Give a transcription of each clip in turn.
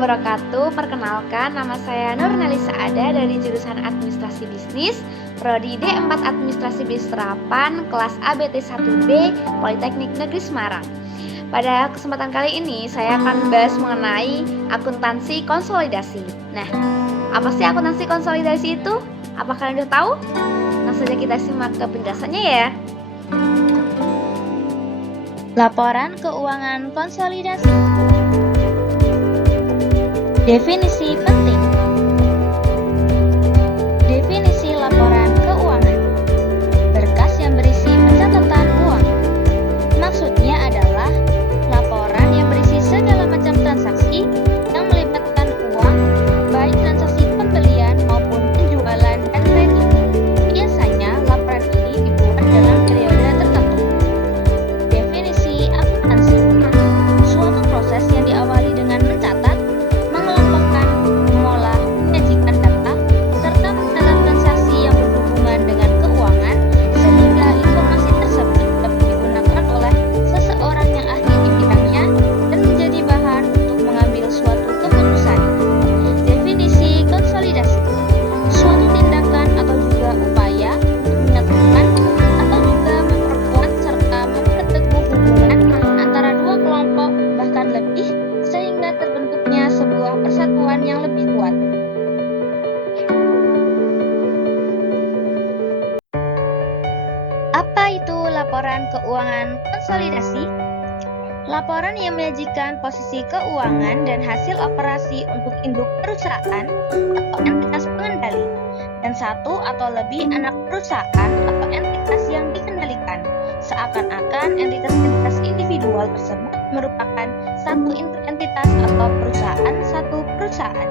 wabarakatuh. Perkenalkan, nama saya Nur Nalisa Ada dari jurusan Administrasi Bisnis, Prodi D4 Administrasi Bisnis Terapan, kelas ABT1B, Politeknik Negeri Semarang. Pada kesempatan kali ini, saya akan membahas mengenai akuntansi konsolidasi. Nah, apa sih akuntansi konsolidasi itu? Apa kalian udah tahu? Langsung saja kita simak ke penjelasannya ya. Laporan keuangan konsolidasi. Definisi penting. Definisi laporan keuangan. Berkas yang berisi pencatatan uang. Maksudnya adalah laporan yang berisi segala macam transaksi yang melibatkan uang, baik transaksi pembelian maupun penjualan dan kredit. Biasanya laporan ini dibuat dalam periode tertentu. Definisi akuntansi. Suatu proses yang diawali dengan mencatat, mengelompokkan, mengolah, menyajikan data, serta mencatat transaksi yang berhubungan dengan keuangan sehingga informasi tersebut dapat digunakan oleh seseorang yang ahli di bidangnya dan menjadi bahan untuk mengambil suatu keputusan. Definisi konsolidasi. Suatu tindakan atau juga upaya untuk menyatukan atau juga memperkuat serta memperteguh hubungan antara dua kelompok bahkan lebih sehingga terbentuknya sebuah persatuan yang lebih kuat. Apa itu laporan keuangan konsolidasi? Laporan yang menyajikan posisi keuangan dan hasil operasi untuk induk perusahaan atau entitas pengendali dan satu atau lebih anak perusahaan atau entitas yang dikendalikan, seakan-akan entitas-entitas individual tersebut merupakan satu entitas atau perusahaan satu perusahaan.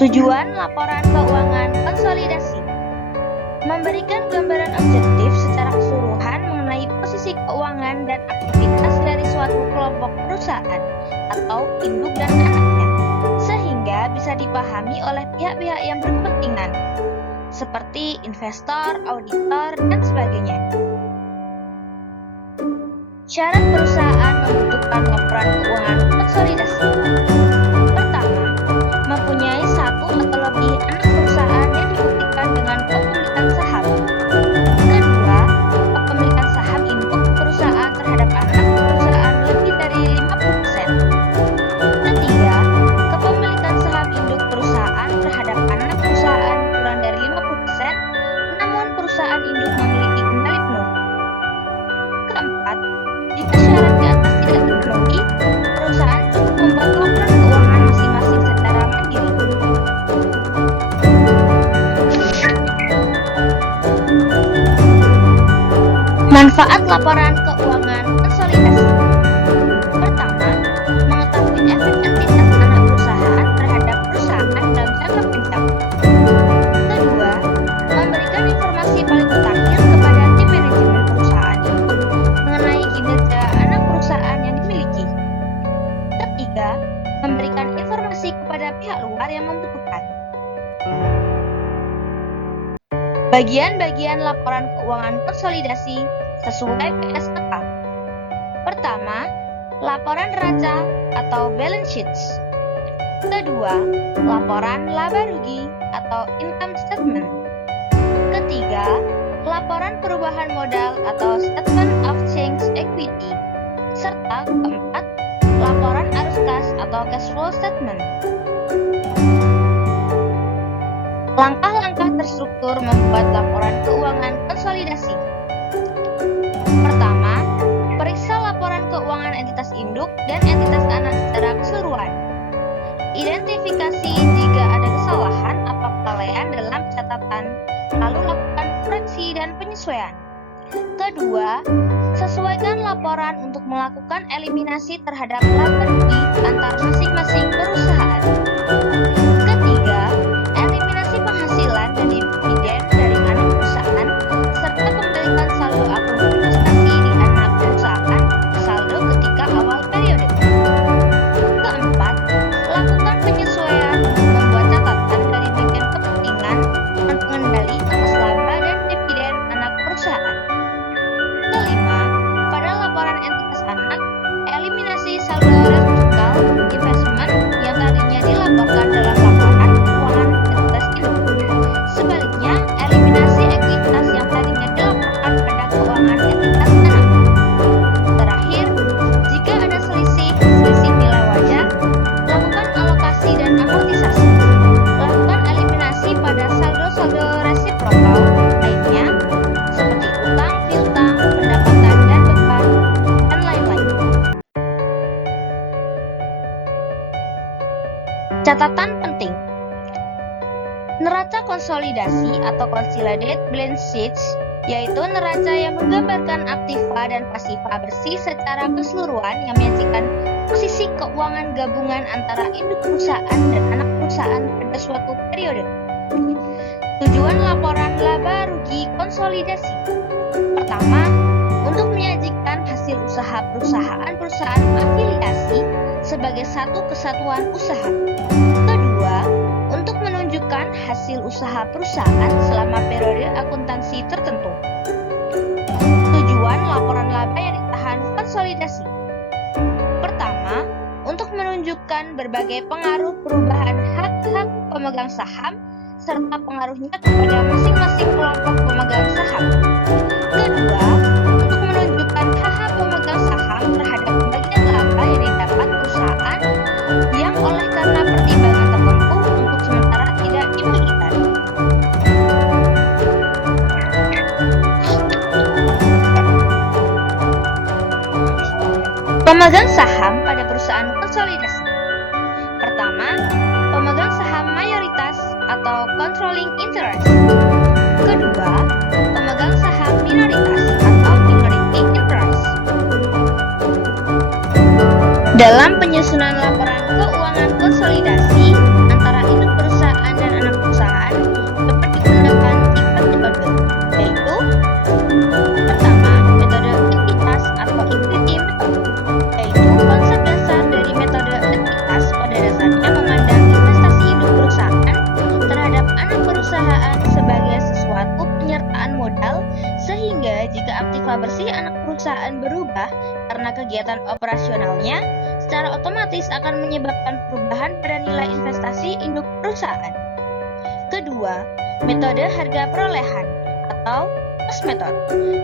Tujuan laporan keuangan konsolidasi: memberikan gambaran objektif secara keseluruhan mengenai posisi keuangan dan aktivitas dari suatu kelompok perusahaan atau induk dan anaknya, sehingga bisa dipahami oleh pihak-pihak yang berkepentingan, seperti investor, auditor, dan sebagainya. Syarat perusahaan membutuhkan laporan keuangan konsolidasi. Pertama, mempunyai satu atau lebih anak perusahaan yang dibuktikan dengan kepemilikan saham. Kedua, kepemilikan saham induk perusahaan terhadap anak perusahaan lebih dari 50%. Ketiga, kepemilikan saham induk perusahaan terhadap anak perusahaan kurang dari 50%, namun perusahaan induk memiliki kendali penuh. Keempat, jika syarat di atas tidak terpenuhi, perusahaan cukup membuat laporan keuangan masing-masing secara mandiri. Manfaat laporan keuangan konsolidasi. Pertama, mengetahui efek entitas anak perusahaan terhadap perusahaan dalam jangka panjang. Kedua, memberikan informasi paling mutakhir kepada tim manajemen perusahaan itu mengenai kinerja anak perusahaan yang dimiliki. Ketiga, memberikan informasi kepada pihak luar yang membutuhkan. Bagian-bagian laporan keuangan konsolidasi sesuai PSAK. Pertama, laporan neraca atau balance sheets. Kedua, laporan laba rugi atau income statement. Ketiga, laporan perubahan modal atau statement of change equity. Serta keempat, laporan arus kas atau cash flow statement. Langkah-langkah terstruktur membuat laporan keuangan konsolidasi. Pertama, periksa laporan keuangan entitas induk dan entitas anak secara keseluruhan. Identifikasi jika ada kesalahan atau kelalaian dalam catatan, lalu lakukan koreksi dan penyesuaian. Kedua, sesuaikan laporan untuk melakukan eliminasi terhadap laba rugi antar masing-masing perusahaan. Ketiga, eliminasi penghasilan dan dividen dari anak perusahaan serta kembalikan saldo akun investasi di anak perusahaan saldo ketika awal periode. Keempat, lakukan penyesuaian membuat catatan dari bagian kepentingan dan pengendali atas laba dan dividen anak perusahaan. Kelima, pada laporan entitas anak, eliminasi Catatan penting. Neraca konsolidasi atau consolidated balance sheets yaitu neraca yang menggambarkan aktiva dan pasifa bersih secara keseluruhan yang menyajikan posisi keuangan gabungan antara induk perusahaan dan anak perusahaan pada suatu periode. Tujuan laporan laba rugi konsolidasi. Pertama, untuk menyajikan hasil usaha perusahaan-perusahaan afiliasi sebagai satu kesatuan usaha. Kedua, untuk menunjukkan hasil usaha perusahaan selama periode akuntansi tertentu. Tujuan laporan laba yang ditahan konsolidasi. Pertama, untuk menunjukkan berbagai pengaruh perubahan hak-hak pemegang saham serta pengaruhnya kepada masing-masing kelompok pemegang saham. Kedua, untuk menunjukkan hak-hak pemegang saham terhadap bagian laba yang didapat perusahaan yang oleh karena pertimbangan tertentu untuk sementara tidak dibagikan. Pemegang saham pada perusahaan konsolidasi. Pertama, pemegang saham mayoritas atau controlling interest. Kedua, pemegang saham minoritas atau minority interest. Dalam penyusunan laporan keuangan konsolidasi antara induk perusahaan dan anak perusahaan dapat digunakan 3 metode, yaitu pertama, metode entitas atau equity method, yaitu konsep dasar dari metode entitas pada dasarnya memandang investasi induk perusahaan terhadap anak perusahaan sebagai sesuatu penyertaan modal, sehingga jika aktiva bersih anak perusahaan berubah karena kegiatan operasionalnya, secara otomatis akan menyebabkan perubahan pada nilai investasi induk perusahaan. Kedua, metode harga perolehan atau cost method,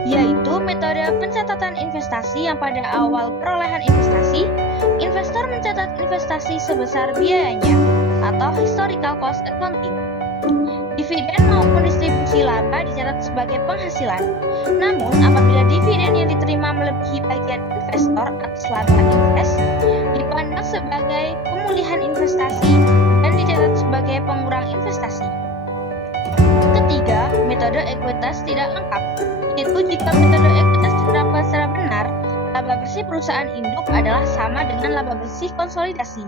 yaitu metode pencatatan investasi yang pada awal perolehan investasi, investor mencatat investasi sebesar biayanya atau historical cost accounting. Dividen maupun distribusi laba dicatat sebagai penghasilan. Namun, apabila dividen yang diterima melebihi bagian investor atas laba invest, dipandang sebagai pemulihan investasi dan dicatat sebagai pengurang investasi. Ketiga, metode ekuitas tidak lengkap, yaitu jika metode ekuitas diterapkan secara benar, laba bersih perusahaan induk adalah sama dengan laba bersih konsolidasi,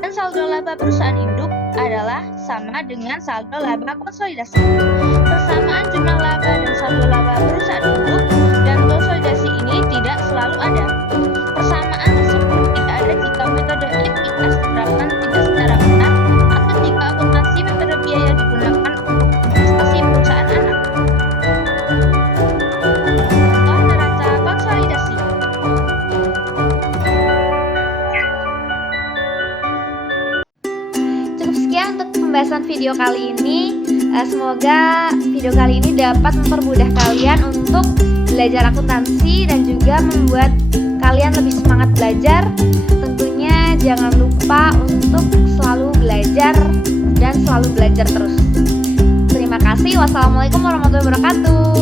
dan saldo laba perusahaan induk adalah sama dengan saldo laba konsolidasi. Persamaan jumlah laba dan saldo laba perusahaan induk dan konsolidasi ini tidak selalu ada. Persamaan tersebut tidak ada jika metode ekuitas diterapkan tidak secara benar atau jika akuntansi metode biaya digunakan untuk investasi perusahaan anak. Contoh neraca konsolidasi. Cukup sekian untuk pembahasan video kali ini. Semoga video kali ini dapat mempermudah kalian untuk belajar akuntansi dan juga membuat kalian lebih semangat belajar. Tentunya jangan lupa untuk selalu belajar dan selalu belajar terus. Terima kasih. Wassalamualaikum warahmatullahi wabarakatuh.